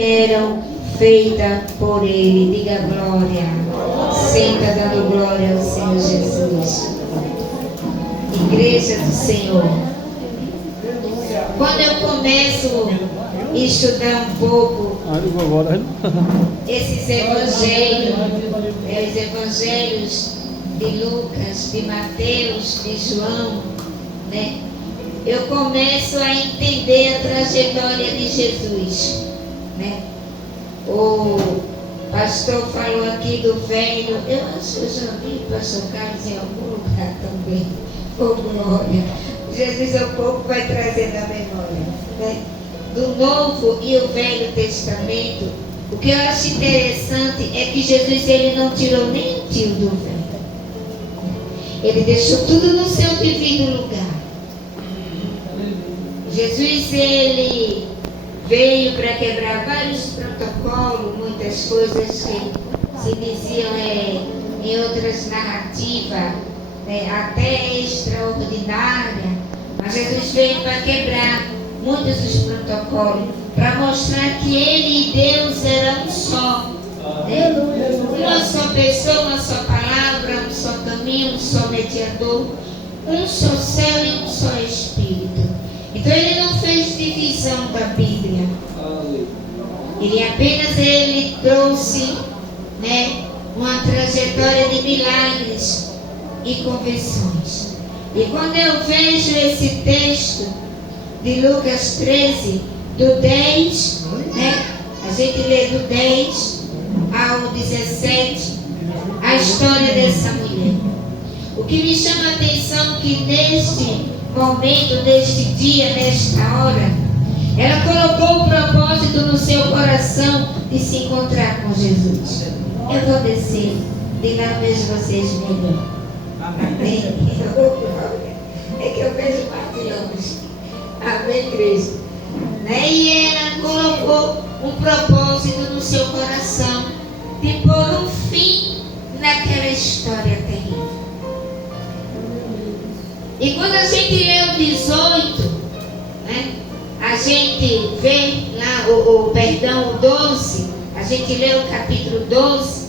eram feitas por Ele. Diga glória. Senta dando glória ao Senhor Jesus. Igreja do Senhor. Quando eu começo a estudar um pouco esses evangelhos, os evangelhos de Lucas, de Mateus, de João, né? Eu começo a entender a trajetória de Jesus, né? O pastor falou aqui do velho, eu acho que eu já vi o pastor Carlos em algum lugar também. Oh, glória! Jesus ao pouco vai trazer na memória, né? Do Novo e o Velho Testamento. O que eu acho interessante é que Jesus ele não tirou nem um tio do velho. Ele deixou tudo no seu devido lugar. Jesus ele veio para quebrar vários protocolos, muitas coisas que se diziam em outras narrativas, né, até extraordinária. Mas Jesus veio para quebrar muitos dos protocolos, para mostrar que Ele e Deus eram um só. Né? Uma só pessoa, uma só palavra, um só caminho, um só mediador, um só céu e um só Espírito. Então Ele não fez divisão da Bíblia. Ele trouxe, né, uma trajetória de milagres e conversões. E quando eu vejo esse texto de Lucas 13, do 10, né? A gente lê do 10 ao 17, a história dessa mulher. O que me chama a atenção é que neste momento, neste dia, nesta hora, ela colocou o propósito no seu coração de se encontrar com Jesus. Eu vou descer, diga eu vejo vocês melhor. Amém? É que eu vejo mais de longe. Amém, igreja? Né? E ela colocou um propósito no seu coração de pôr um fim naquela história terrível. E quando a gente lê o 18, né? A gente vê lá o 12, a gente lê o capítulo 12,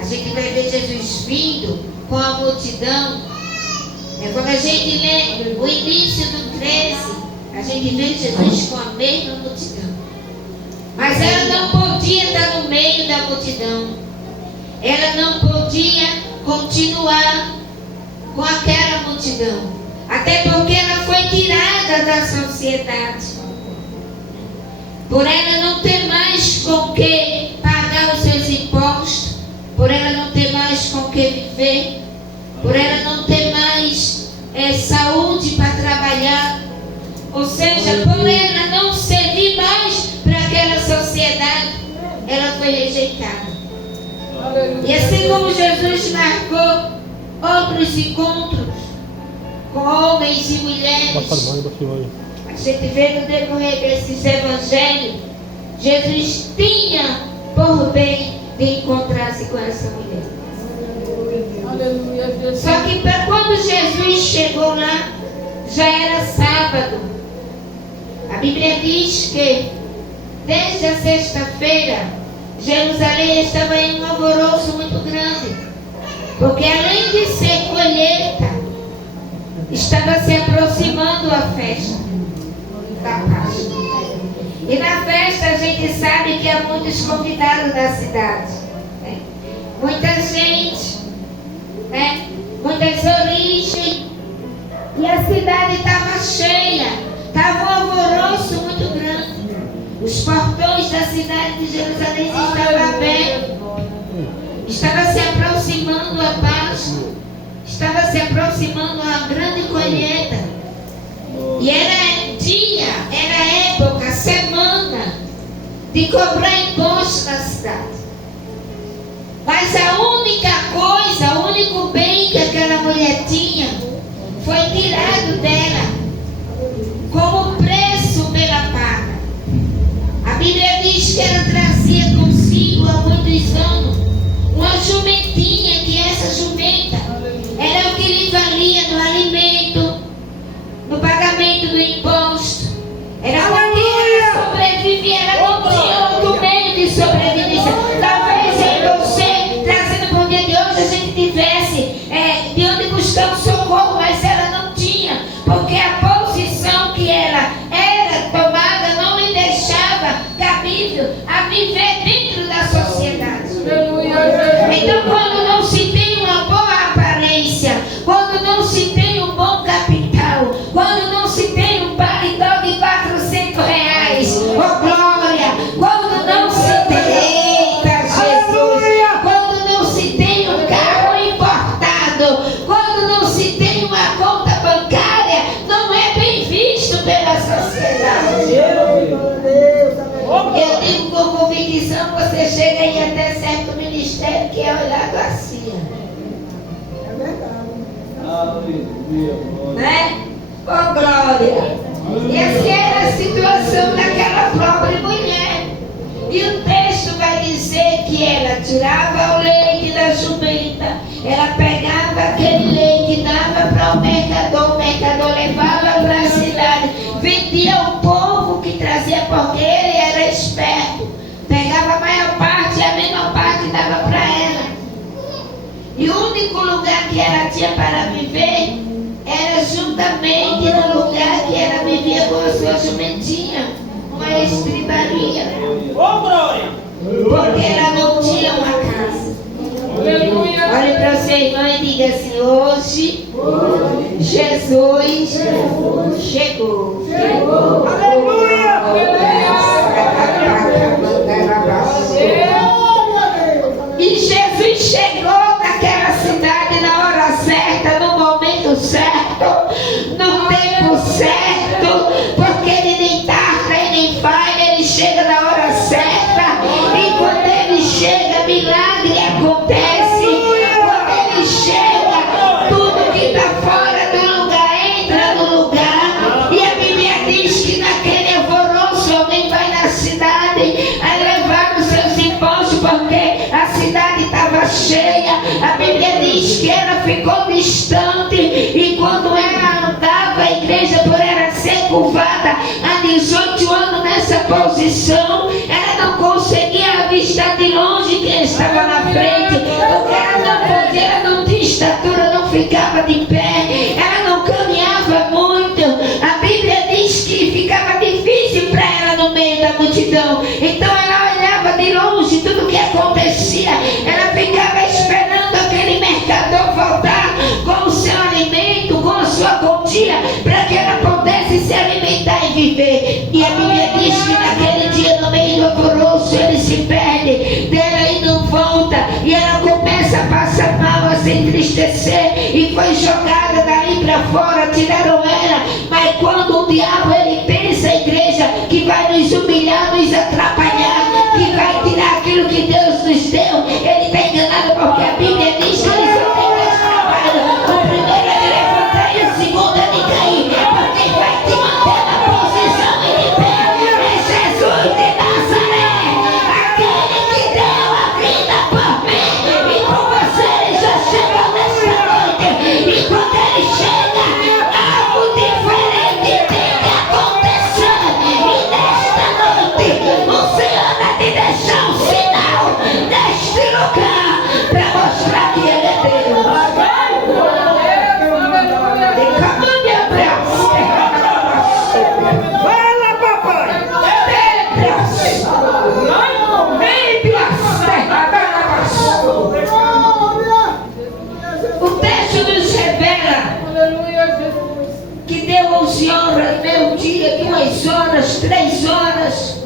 a gente vai ver Jesus vindo com a multidão. Quando a gente lê o início do 13, a gente vê Jesus com a mesma multidão. Mas ela não podia estar no meio da multidão. Ela não podia continuar com aquela multidão. Até porque ela foi tirada da sociedade. Por ela não ter mais com que pagar os seus impostos, por ela não ter mais com que viver, por ela não ter mais saúde para trabalhar, ou seja, por ela não servir mais para aquela sociedade, ela foi rejeitada. E assim como Jesus marcou outros encontros com homens e mulheres, a gente vê no decorrer desses evangelhos, Jesus tinha por bem de encontrar-se com essa mulher. Só que para quando Jesus chegou lá, já era sábado. A Bíblia diz que desde a sexta-feira Jerusalém estava em um alvoroço muito grande, porque além de ser colheita, estava se aproximando a festa da Páscoa. E na festa a gente sabe que há muitos convidados da cidade, né? Muita gente, né? Muitas origens, e a cidade estava cheia, estava um alvoroço muito grande. Os portões da cidade de Jerusalém estavam abertos, estava se aproximando a Páscoa, estava se aproximando a grande colheita, e era dia, era época, semana de cobrar imposto na cidade. Mas a única coisa, o único bem que aquela mulher tinha foi tirado dela como preço pela paga. A Bíblia diz que ela trazia consigo há muitos anos uma jumentinha, que essa jumenta era o que lhe valia no alimento, no pagamento do imposto. Era o que ela sobrevivia, ela não tinha outro convicção, você chega aí até certo ministério que é olhado assim. É verdade. Né? Oh, glória! E assim era a situação daquela pobre mulher. E o texto vai dizer que ela tirava o leite da jumenta, ela pegava aquele leite e dava para o mercador levava para a cidade, vendia ao povo que trazia, porque ele era esperto, pegava a maior parte e a menor parte dava para ela. E o único lugar que ela tinha para viver era juntamente no lugar que ela vivia com a sua jumentinha, uma estribaria. Oh, glória! Porque ela não tinha uma casa. Olhe para o seu irmão e diga assim: hoje Jesus chegou. Aleluia! E Jesus chegou naquela cidade na hora certa, no momento certo, no tempo certo, porque ele nem tarda e nem falha, ele chega na hora certa. E quando ele chega, milagre acontece. Quando ele chega, tudo que está fora do lugar entra no lugar. E a Bíblia diz que naquele alvoroço alguém vai na cidade a levar os seus impostos, porque a cidade estava cheia. A Bíblia diz que ela ficou distante, e quando ela andava, a igreja, por ela ser curvada há 18 anos nessa posição, ela não conseguia avistar de longe quem estava na frente, porque ela não podia, ela não tinha estatura, não ficava de pé, ela não caminhava muito. A Bíblia diz que ficava difícil para ela no meio da multidão, então ela olhava de longe tudo o que acontecia, ela ficava esperando aquele mercador voltar com o seu alimento, com a sua quantia, para que ela pudesse se alimentar e viver. E a Bíblia diz que naquele dia, no meio do alvoroço, ele se perde dela e não volta, e ela começa a passar mal, a se entristecer, e foi jogada dali para fora, tiraram ela. Mas quando o diabo, ele pensa, a igreja, que vai nos humilhar, nos atrapalhar, que vai tirar aquilo que Deus nos deu, ele está enganado, porque a Bíblia diz que ele só tem mais trabalho. O primeiro é de levantar e o segundo é de cair, porque vai te manter na posição e de pé. É Jesus de Nazaré, aquele que deu a vida por mim, e com você ele já chegou nesta noite. E quando ele chega, algo diferente tem que acontecer. E nesta noite o Senhor vai te deixar um sinal neste lugar para mostrar que ele é Deus. Fala, papai! O texto nos revela que deu 11 horas, meio-dia, 2 horas, 3 horas.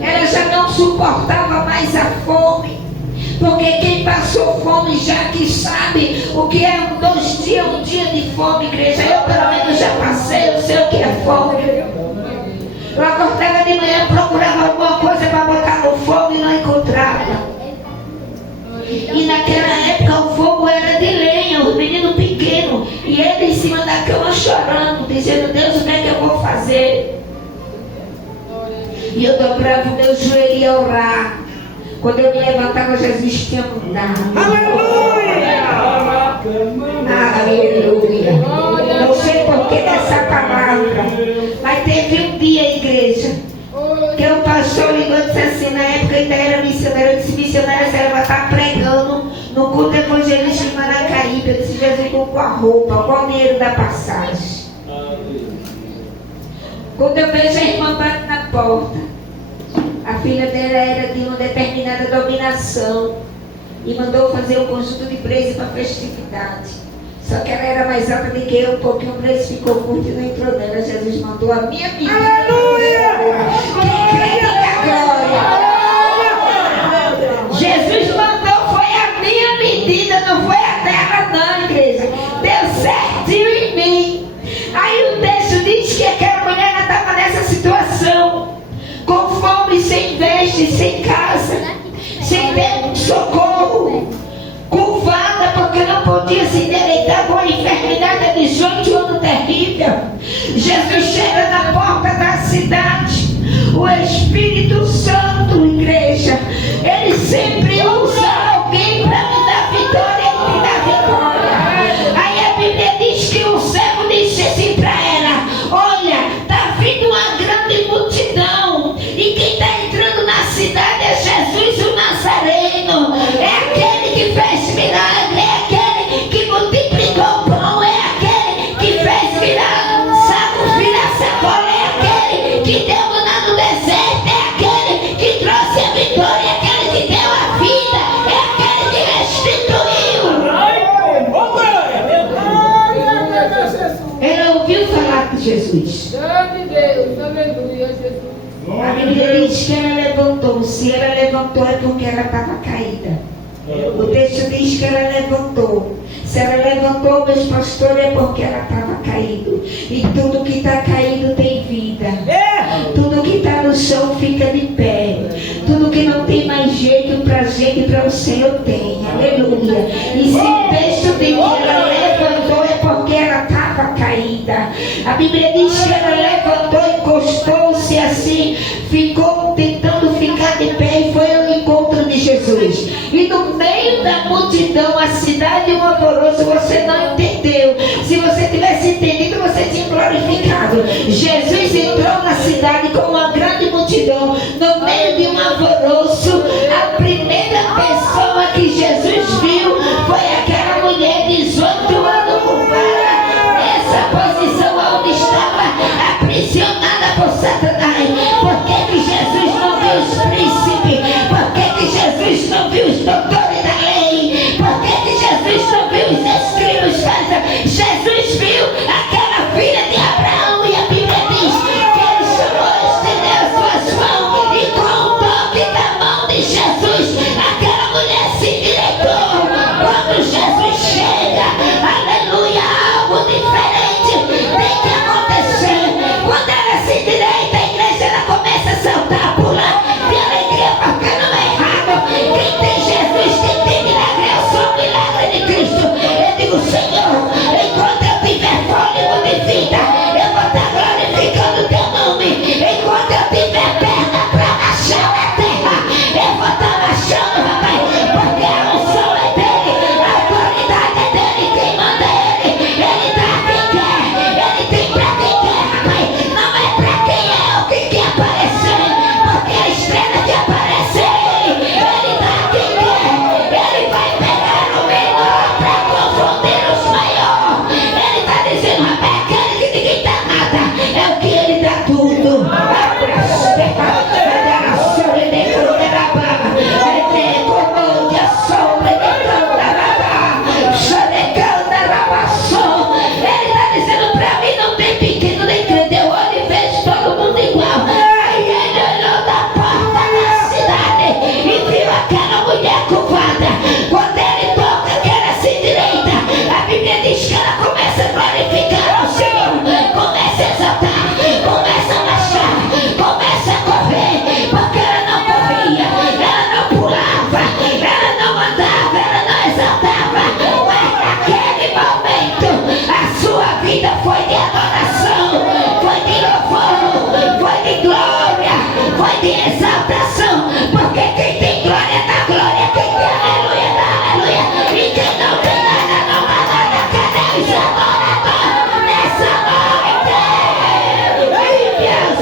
Ela já não suportava mais a fome, porque quem passou fome já que sabe o que é 2 dias, um dia de fome, igreja. Eu pelo menos já passei, eu sei o que é fome. Eu acordava de manhã, procurava alguma coisa para botar no fogo e não encontrava. E naquela época o fogo era de lenha, os meninos pequenos, e ele em cima da cama chorando, dizendo: Deus, o que é que eu vou fazer? E eu dobrava o meu joelho e ia orar. Quando eu me levantava, Jesus tinha mudado. Aleluia! Aleluia! Não sei porquê dessa palavra, mas teve um dia, igreja, que o pastor ligou e disse assim, na época ainda era missionário, eu disse: missionária, você vai estar pregando no culto evangelista de Maracaíba. Eu disse: Jesus, com a roupa, qual o dinheiro da passagem? Quando eu vejo a irmã bate na porta, a filha dela era de uma determinada dominação e mandou fazer um conjunto de preços para festividade. Só que ela era mais alta do que eu, um pouquinho, o preço ficou curto e não entrou nela. Jesus mandou a minha medida. Aleluia! Quem crê, diga glória. Jesus mandou, foi a minha medida, não foi a dela não, igreja. Deu certinho em mim. Aí o texto diz que aquela mulher estava nessa situação, com fome, sem veste, sem sem casa, sem ter um socorro, curvada porque não podia se endireitar com a enfermidade alijante e ano terrível. Jesus chega na porta da cidade. O Espírito Santo, igreja, ele sempre usa alguém para me dar vitória e me dar vitória. Aí a Bíblia diz que o cego disse assim para ela: olha, está vindo uma grande multidão, e quem está entrando na cidade é Jesus o Nazareno, é aquele que fez milagre, é aquele que multiplicou o pão, é aquele que fez virar saco, virar sacola, é aquele que deu maná no deserto, é aquele que trouxe a vitória, é aquele que deu a vida, é aquele que restituiu. Ela ouviu falar de Jesus. A Bíblia diz que ela levantou. Se ela levantou é porque ela estava caída. O texto diz que ela levantou. Se ela levantou, meus pastores, é porque ela estava caído. E tudo que está caído tem vida. Tudo que está no chão fica de pé. Tudo que não tem mais jeito para o Senhor tem. Aleluia. E se o texto diz que ela levantou é porque ela estava caída. A Bíblia diz que ela levantou, encostou-se assim, ficou tentando ficar de pé e foi ao encontro de Jesus. E no meio da multidão, a cidade um alvoroço, você não entendeu. Se você tivesse entendido, você tinha glorificado. Jesus entrou na cidade com uma grande multidão, no meio de um alvoroço. A primeira pessoa que Jesus viu foi aquela mulher de 18 anos com vara, nessa posição onde estava aprisionada por Satanás. Por que Jesus não viu os príncipes? Por que Jesus não viu os doutores da lei? Por que Jesus não viu os escribas? Jesus viu aquela filha de Abraão, e a Bíblia diz que ele chamou, estendeu suas mãos, e com o toque da mão de Jesus, aquela mulher se endireitou. Quando Jesus chega, aleluia, algo diferente tem que acontecer. Quando ela se endireita, a igreja ela começa a saltar, pular de alegria, porque não é errado. Quem tem Jesus, quem tem milagre, eu sou o milagre de Cristo. Eu digo, Senhor, enquanto eu tiver fôlego de vida, eu vou estar glorificando o teu nome. Enquanto eu tiver perna para marchar na terra, eu vou estar marchando, rapaz, porque a unção é dele, a autoridade é dele, quem manda é ele. Ele dá quem quer, ele tem pra quem quer, rapaz. Não é pra quem é ou quem quer aparecer, porque a estrela que aparece é ele. Ele dá quem quer, ele vai pegar o menor pra confundir os maiores. Ele tá dizendo, rapaz, aquele que ninguém dá nada, é o que ele dá tudo. Ele tá dizendo pra mim, não tem pequeno nem grande, eu olho e vejo todo mundo igual. Aí ele olhou da porta da cidade e viu aquela mulher curvada. Quando ele toca, que ela se endireita, a Bíblia diz que ela começa a glorificar ao Senhor, começa a exaltar, começa a marchar, começa a correr, porque ela não corria, ela não pulava, ela não andava, ela não exaltava, mas naquele momento a sua vida foi de adoração, foi de louvor, foi de glória, foi de exaltação.